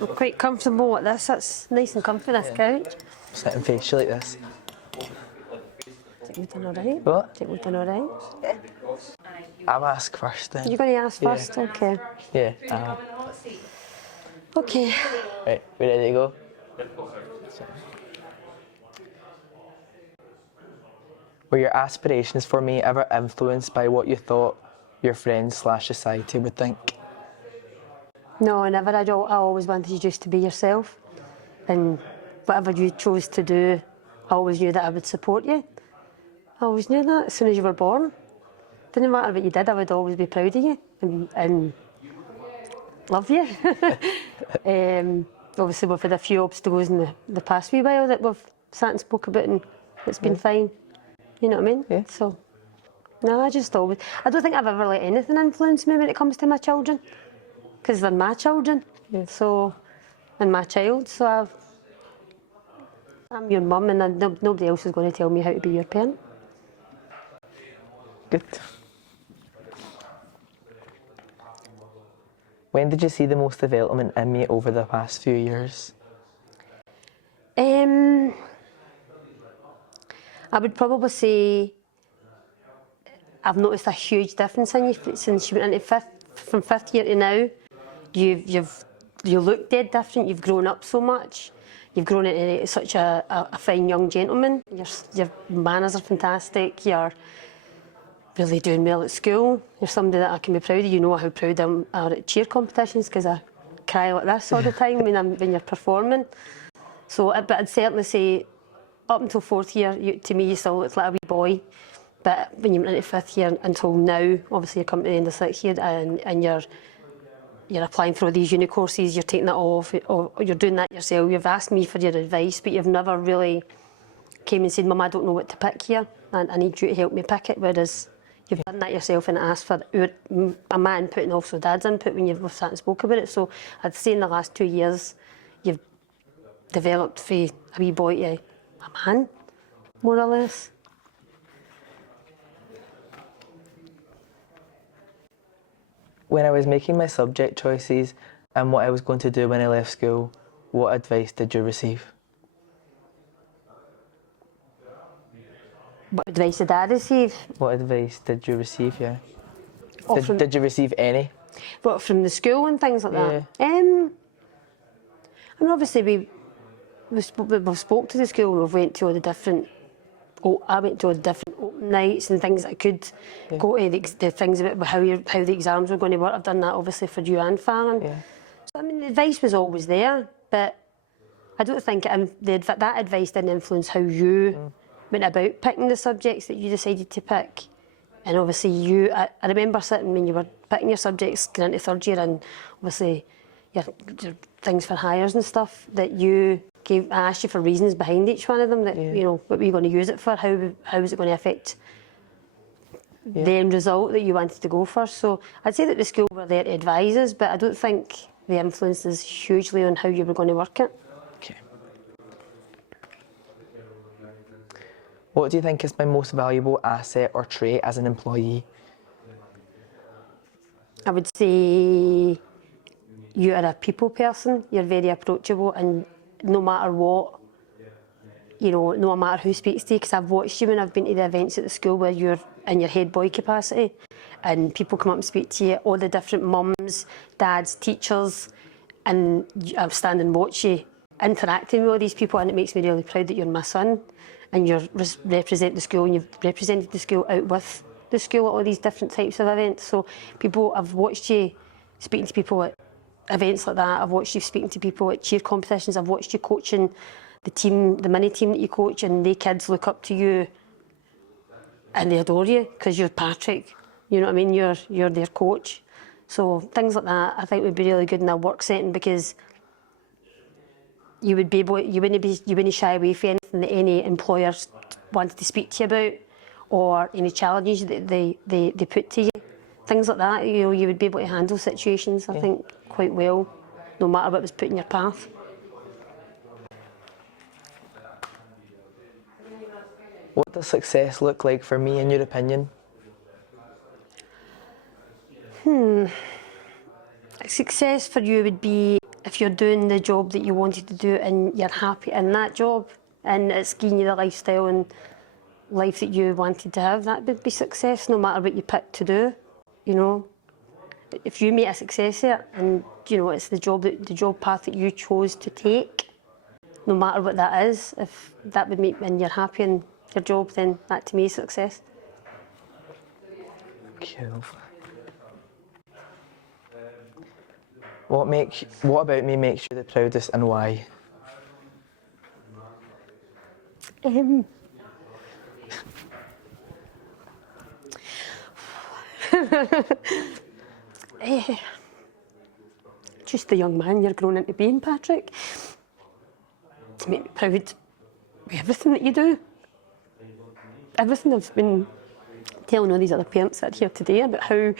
I'm quite comfortable at this. It's nice and comfy, this couch. Sitting facial like this. Think we've done alright? What? Think we've done alright? I'll ask first then. You're going to ask first? Okay. Yeah. Okay. Right, we ready to go? Were your aspirations for me ever influenced by what you thought your friends/society would think? No, never. I always wanted you just to be yourself. And whatever you chose to do, I always knew that I would support you. I always knew that as soon as you were born. Didn't matter what you did, I would always be proud of you and love you. Obviously we've had a few obstacles in the past wee while that we've sat and spoke about, and it's been fine. You know what I mean? Yeah. So, no, I don't think I've ever let anything influence me when it comes to my children. Because they're my children, so, and my child, so I'm your mum, and nobody else is going to tell me how to be your parent. Good. When did you see the most development in me over the past few years? I would probably say I've noticed a huge difference in you since you went into from fifth year to now. You look dead different. You've grown up so much. You've grown into such a fine young gentleman. Your manners are fantastic. You're really doing well at school. You're somebody that I can be proud of. You know how proud I am at cheer competitions because I cry like this all the time when you're performing. So, but I'd certainly say up until fourth year, to me, you still looked like a wee boy. But when you went into fifth year until now, obviously you're coming to the end of sixth year and you're applying for all these uni courses, you're taking that off, or you're doing that yourself. You've asked me for your advice, but you've never really came and said, Mum, I don't know what to pick here, and I need you to help me pick it, whereas you've done that yourself and asked for my input and also Dad's input when you've sat and spoke about it. So I'd say in the last 2 years, you've developed from a wee boy to a man, more or less. When I was making my subject choices and what I was going to do when I left school, what advice did you receive? What advice did I receive? What advice did you receive, yeah? Oh, Did you receive any? What, from the school and things like that? I mean, obviously we've spoke to the school, we've went to all the different, I went to all the different open nights and things that I could go to, the things about how the exams were going to work. I've done that obviously for you and Fallon. Yeah. So I mean, the advice was always there, but I don't think that advice didn't influence how you went about picking the subjects that you decided to pick. And obviously I remember sitting when you were picking your subjects going into third year, and obviously your things for hires and stuff that I asked you for reasons behind each one of them, that you know, what were you going to use it for, how was it going to affect the end result that you wanted to go for. So I'd say that the school were there to advise us, but I don't think they influenced us hugely on how you were going to work it. Okay. What do you think is my most valuable asset or trait as an employee? I would say you are a people person. You're very approachable, and no matter what, you know, no matter who speaks to you, because I've watched you when I've been to the events at the school where you're in your head boy capacity and people come up and speak to you, all the different mums, dads, teachers, and I stand and watch you interacting with all these people, and it makes me really proud that you're my son and you represent the school, and you've represented the school out with the school at all these different types of events. So I've watched you speaking to people at events like that. I've watched you speaking to people at cheer competitions. I've watched you coaching the team, the mini team that you coach, and the kids look up to you and they adore you because you're Patrick. You know what I mean? You're their coach. So things like that I think would be really good in a work setting, because you wouldn't shy away from anything that any employers wanted to speak to you about, or any challenges that they put to you. Things like that, you know, you would be able to handle situations, I think, quite well, no matter what was put in your path. What does success look like for me, in your opinion? Success for you would be if you're doing the job that you wanted to do and you're happy in that job and it's giving you the lifestyle and life that you wanted to have, that would be success, no matter what you pick to do, you know. If you make a success of it and, you know, it's the job path that you chose to take, no matter what that is, if that would make, and you're happy in your job, then that to me is success. Cool. What about me makes you the proudest and why? Just the young man you're growing into being, Patrick. To make me proud with everything that you do. Everything. I've been telling all these other parents that are here today about how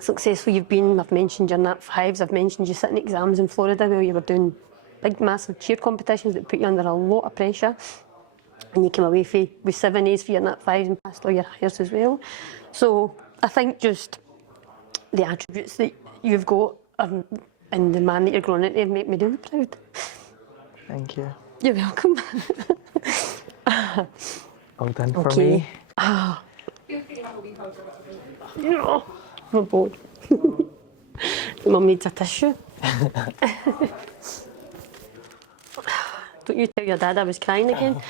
successful you've been. I've mentioned your Nat 5s, I've mentioned you sitting exams in Florida while you were doing big massive cheer competitions that put you under a lot of pressure, and you came away with 7 A's for your Nat 5s and passed all your hires as well. So I think just the attributes that you've got and the man that you're growing into make me really proud. Thank you. You're welcome. All done for me. Feel free to have a wee hug. No, I'm bored. Mum needs a tissue. Don't you tell your dad I was crying again.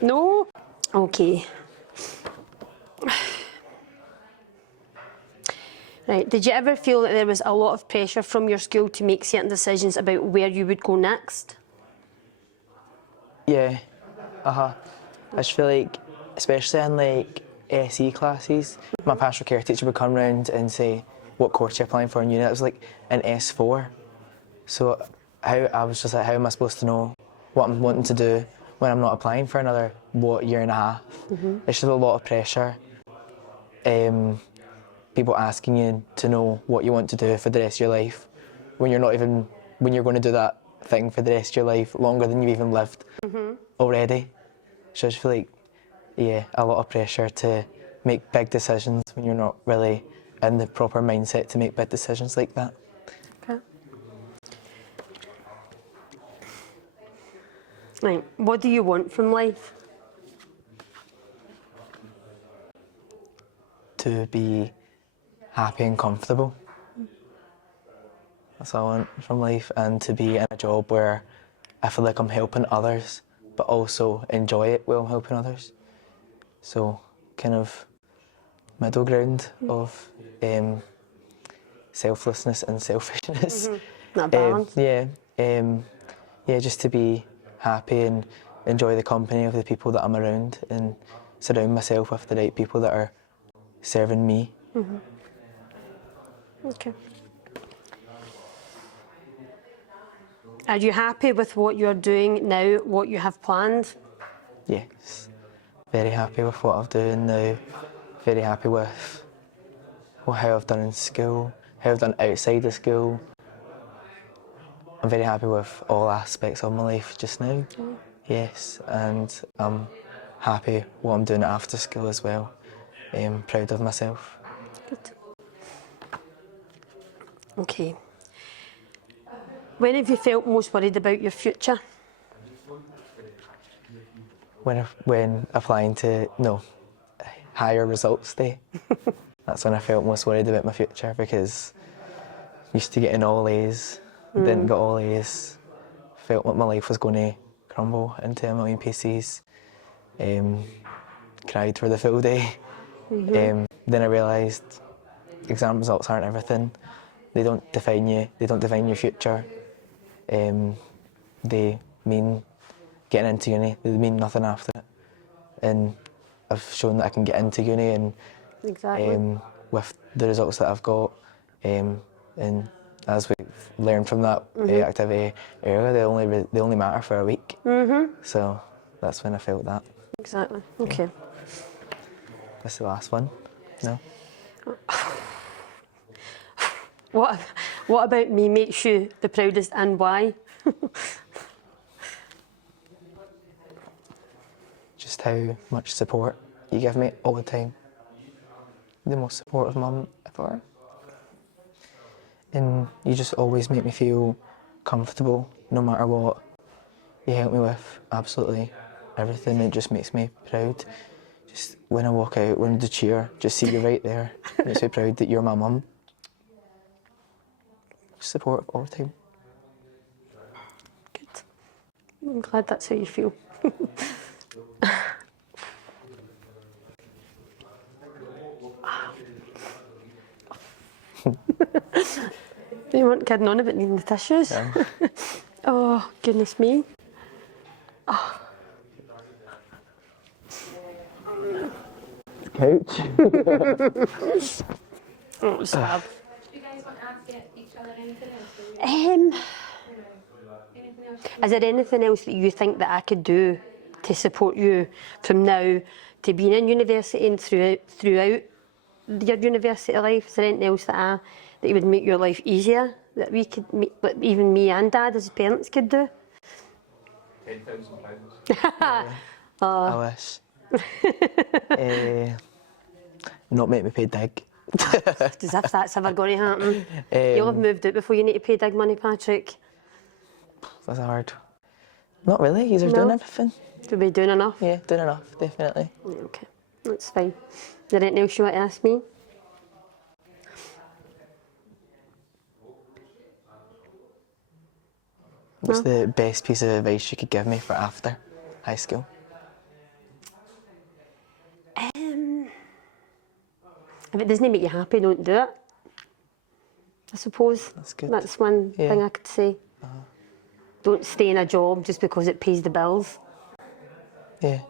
No? Okay. Right, did you ever feel that there was a lot of pressure from your school to make certain decisions about where you would go next? Yeah. I just feel like, especially in like SE classes, my pastoral care teacher would come round and say, what course you're applying for in uni? It was like an S4. So I was just like, how am I supposed to know what I'm wanting to do when I'm not applying for another, year and a half? Mm-hmm. It's just a lot of pressure. People asking you to know what you want to do for the rest of your life when you're going to do that thing for the rest of your life longer than you've even lived already. So I just feel like, yeah, a lot of pressure to make big decisions when you're not really in the proper mindset to make big decisions like that. Okay. Right, what do you want from life? To be happy and comfortable. That's all I want from life, and to be in a job where I feel like I'm helping others, but also enjoy it while I'm helping others. So, kind of middle ground of selflessness and selfishness. That balance. Yeah, just to be happy and enjoy the company of the people that I'm around and surround myself with the right people that are serving me. Okay. Are you happy with what you're doing now, what you have planned? Yes, very happy with what I'm doing now. Very happy with how I've done in school, how I've done outside of school. I'm very happy with all aspects of my life just now. Yes, and I'm happy what I'm doing after school as well. I'm proud of myself. Good. Okay. When have you felt most worried about your future? When applying to higher results day, that's when I felt most worried about my future, because I used to getting all A's, didn't get all A's, felt like my life was going to crumble into a million pieces, cried for the full day. Then I realised exam results aren't everything. They don't define you, they don't define your future. They mean getting into uni, they mean nothing after it. And I've shown that I can get into uni, and with the results that I've got, and as we've learned from that activity earlier, they only matter for a week. So that's when I felt that. Exactly. Okay. That's the last one. No. What about me makes you the proudest, and why? just how much support you give me all the time. The most supportive mum ever. And you just always make me feel comfortable no matter what. You help me with absolutely everything. It just makes me proud. Just when I walk out, when the cheer, just see you right there. It makes me proud that you're my mum. Supportive all the time. Good. I'm glad that's how you feel. You weren't kidding on about needing the tissues. Yeah. Oh, goodness me. Couch. Oh, it was sad. Do you guys want to ask each other anything else? Um, Anything else? is there anything else that you think that I could do to support you from now to being in university and throughout your university life? Is there anything else that would make your life easier, that we could make, that even me and Dad as parents could do? £10,000. I wish. Not make me pay dig. As if that's ever going to happen. Um, You'll have moved out before you need to pay dig money, Patrick. That's hard. Not really, you're No. doing everything. To be doing enough? Yeah, doing enough, definitely. Okay, that's fine. Is there anything else you want to ask me? What's the best piece of advice you could give me for after high school? If it doesn't make you happy, don't do it. I suppose. That's good. That's one Yeah. thing I could say. Don't stay in a job just because it pays the bills. Yeah,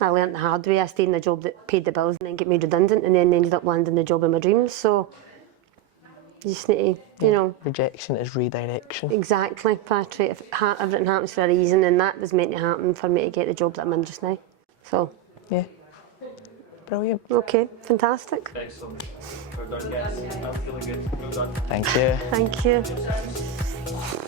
I learnt the hard way. I stayed in a job that paid the bills and then get made redundant and then ended up landing the job of my dreams. So you just need to, you know, rejection is redirection. exactly, Patrick. If everything happens for a reason, and that was meant to happen for me to get the job that I'm in just now. So, Yeah, brilliant. okay, fantastic. Thanks so much. Well done, guys. I'm feeling good. Well done. Thank you. Thank you.